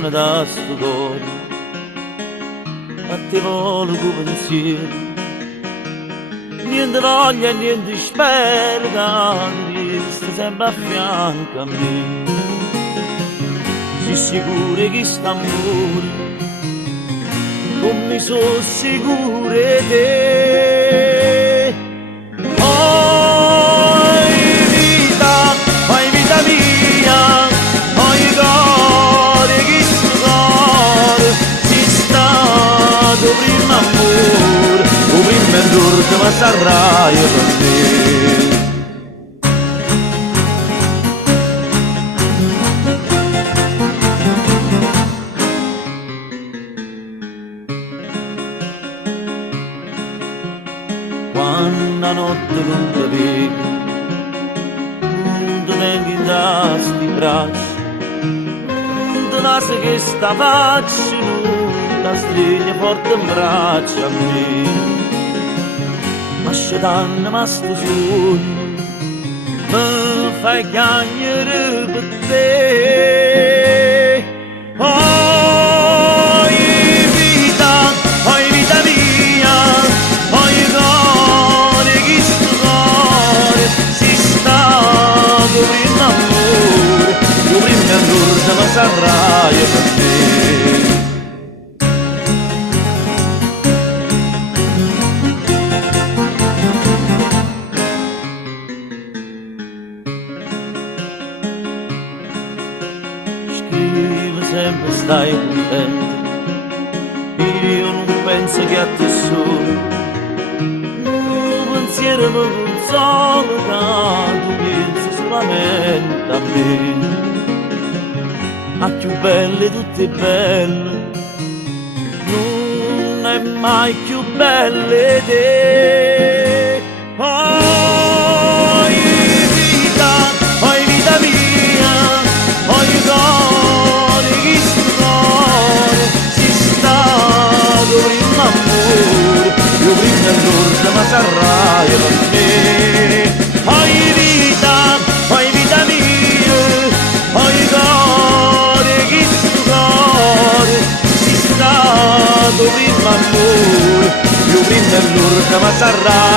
lontano da sto cuore, a te volo come pensiero, niente voglia e niente spero, che stai sempre a fianco a me. Sei sicuro che st'amore, come sono sicure te. Oi vita mia, oi cuore che sto cuore, sei stato prima amore, o prima errore ma sarrai per me. Quando notte non ti vedo, non ti vengo in sti braccia, non ti nasce che sta faccia, non ti stringe forte in braccia a me. Ma scetanno, ma sto sogno, mi fai chiamare per te. Oi vita mia, oi cuore che sto cuore, sei stato prima amore, tu prima errore ma sarrai per me. Scrivo sempre stai contento, io non penso che a te solo, il pensiero mi consola, tu pensi solamente a me. A più belle, tutte belle, non è mai più belle te. Oi vita mia, oi cuore che sto cuore, sei stato prima amore, io prima errore ma sarrai per me. Oi vita mia, oi cuore che sto cuore, sei stato prima amore, io prima errore ma sarrai